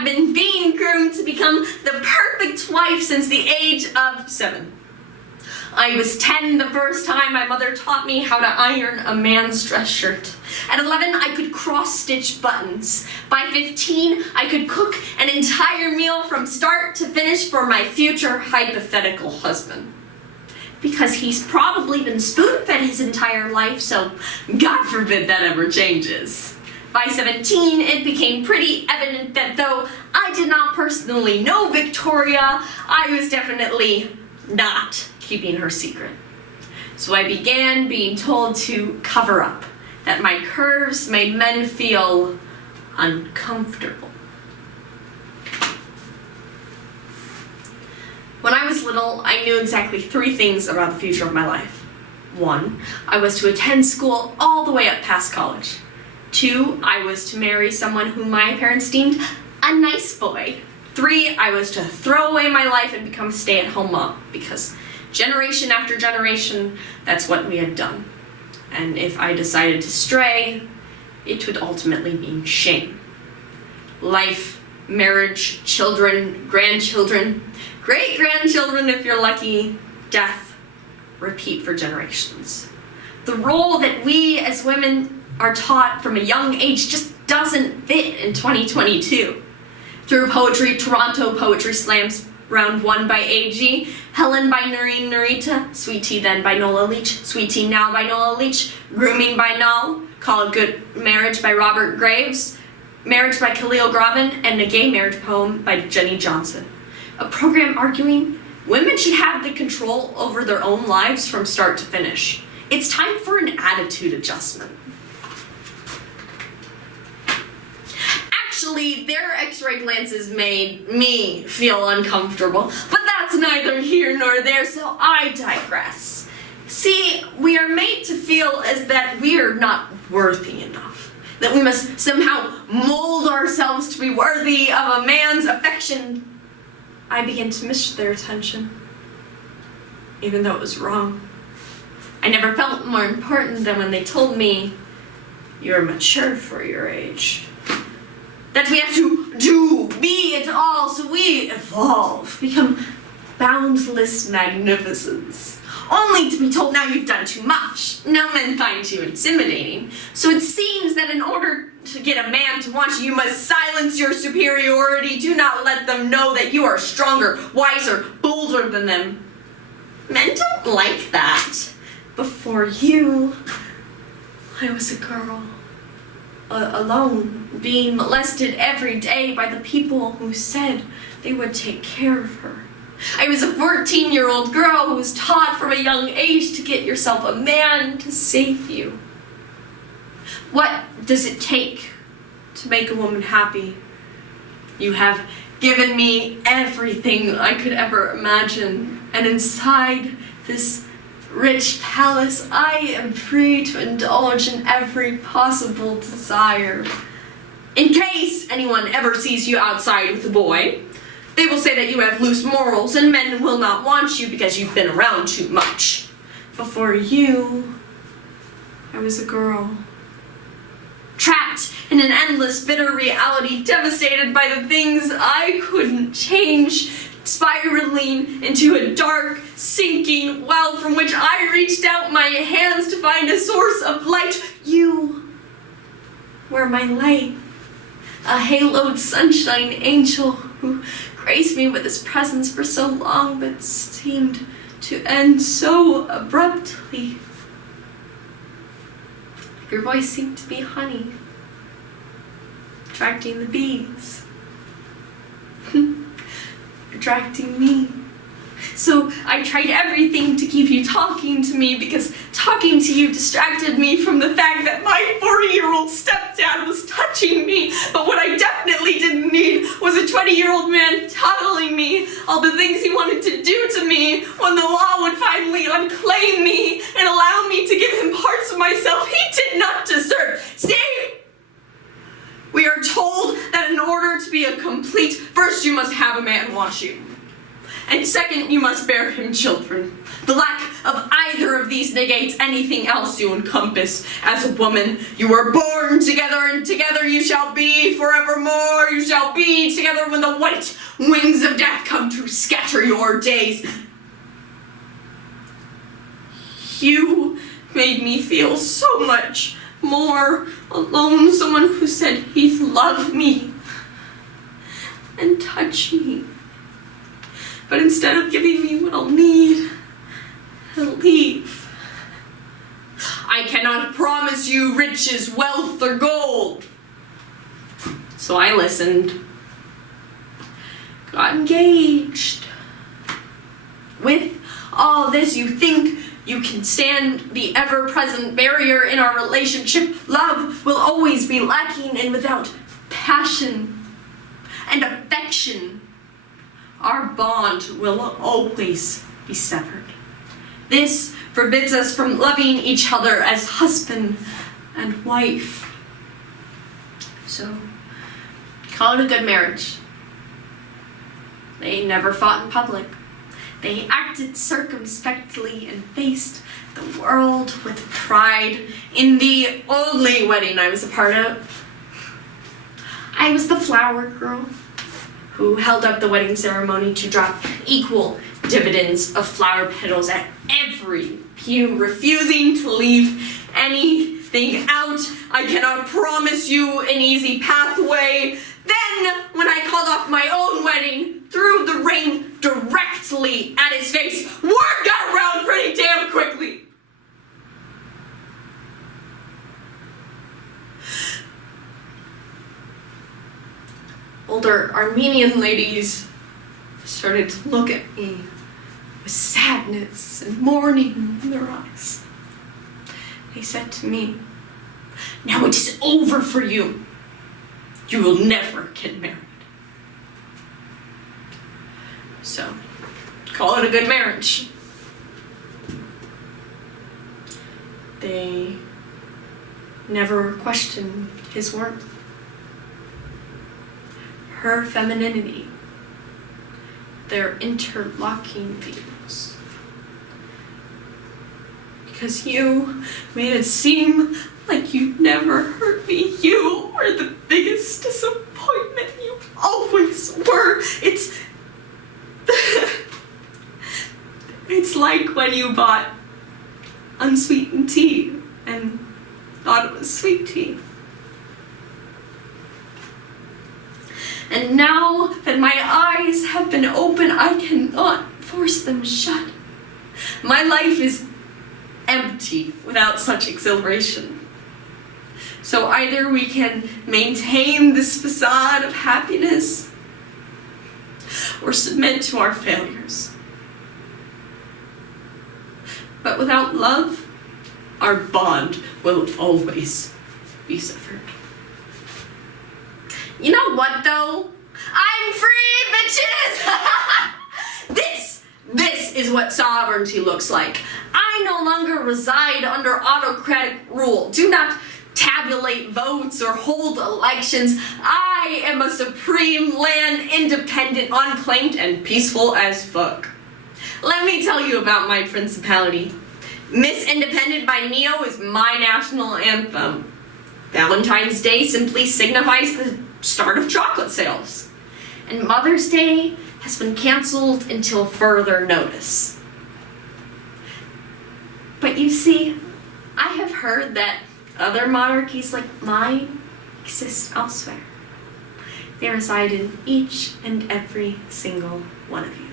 have been being groomed to become the perfect wife since the age of 7. I was 10 the first time my mother taught me how to iron a man's dress shirt. At 11, I could cross-stitch buttons. By 15, I could cook an entire meal from start to finish for my future hypothetical husband. Because he's probably been spoon-fed his entire life, so God forbid that ever changes. By 17, it became pretty evident that though I did not personally know Victoria, I was definitely not keeping her secret. So I began being told to cover up, that my curves made men feel uncomfortable. When I was little, I knew exactly 3 things about the future of my life. 1, I was to attend school all the way up past college. 2, I was to marry someone whom my parents deemed a nice boy. 3, I was to throw away my life and become a stay-at-home mom, because generation after generation, that's what we had done. And if I decided to stray, it would ultimately mean shame. Life, marriage, children, grandchildren, great-grandchildren if you're lucky, death, repeat for generations. The role that we as women are taught from a young age just doesn't fit in 2022. Through poetry, Toronto Poetry Slams, Round 1 by AG, Helen by Noreen Narita, Sweet Tea Then by Nola Leach, Sweet Tea Now by Nola Leach, Grooming by Null, Call It Good Marriage by Robert Graves, Marriage by Khalil Groban, and A Gay Marriage Poem by Jenny Johnson. A program arguing women should have the control over their own lives from start to finish. It's time for an attitude adjustment. Actually, their x-ray glances made me feel uncomfortable, but that's neither here nor there, so I digress. See, we are made to feel as that we are not worthy enough, that we must somehow mold ourselves to be worthy of a man's affection. I began to miss their attention, even though it was wrong. I never felt more important than when they told me, "You're mature for your age." That we have to be it all, so we evolve, become boundless magnificence. Only to be told, now you've done too much. No men find you intimidating. So it seems that in order to get a man to want you, you must silence your superiority. Do not let them know that you are stronger, wiser, bolder than them. Men don't like that. Before you, I was a girl. Alone, being molested every day by the people who said they would take care of her. I was a 14-year-old girl who was taught from a young age to get yourself a man to save you. What does it take to make a woman happy? You have given me everything I could ever imagine, and inside this rich palace, I am free to indulge in every possible desire. In case anyone ever sees you outside with a boy, they will say that you have loose morals and men will not want you because you've been around too much. Before you, I was a girl. Trapped in an endless, bitter reality, devastated by the things I couldn't change, spiraling into a dark, sinking well from which I reached out my hands to find a source of light. You were my light, a haloed sunshine angel who graced me with his presence for so long but seemed to end so abruptly. Your voice seemed to be honey, attracting the bees. Attracting me. So I tried everything to keep you talking to me because talking to you distracted me from the fact that my 40-year-old stepdad was touching me. But what I definitely didn't need was a 20-year-old man telling me all the things he wanted to do to me when the law would finally unclaim me and allow me to give him parts of myself he did not deserve. See? We are told that in order to be a complete, first you must have a man want you. And second, you must bear him children. The lack of either of these negates anything else you encompass as a woman. You were born together, and together you shall be forevermore. You shall be together when the white wings of death come to scatter your days. You made me feel so much more alone. Someone who said he'd love me and touch me. But instead of giving me what I'll need, he'll leave. I cannot promise you riches, wealth, or gold. So I listened. Got engaged. With all this, you think you can stand the ever-present barrier in our relationship. Love will always be lacking, and without passion and affection, our bond will always be severed. This forbids us from loving each other as husband and wife. So, call it a good marriage. They never fought in public. They acted circumspectly and faced the world with pride. In the only wedding I was a part of, I was the flower girl who held up the wedding ceremony to drop equal dividends of flower petals at every pew, refusing to leave anything out. I cannot promise you an easy pathway. Then, when I called off my own wedding, threw the ring directly at his face, word got around pretty damn quickly. Older Armenian ladies started to look at me with sadness and mourning in their eyes. They said to me, "Now it is over for you. You will never get married." So, call it a good marriage. They never questioned his worth, her femininity, their interlocking views. Because you made it seem like you never hurt me. You were the biggest disappointment. You always were. It's like when you bought unsweetened tea and thought it was sweet tea. And now that my eyes have been open, I cannot force them shut. My life is empty without such exhilaration. So either we can maintain this facade of happiness or submit to our failures. But without love, our bond will always be severed. You know what though? I'm free, bitches! This is what sovereignty looks like. I no longer reside under autocratic rule. Do not tabulate votes or hold elections. I am a supreme land, independent, unclaimed, and peaceful as fuck. Let me tell you about my principality. Miss Independent by Neo is my national anthem. Valentine's Day simply signifies the start of chocolate sales. And Mother's Day has been canceled until further notice. But you see, I have heard that other monarchies like mine exist elsewhere. They reside in each and every single one of you.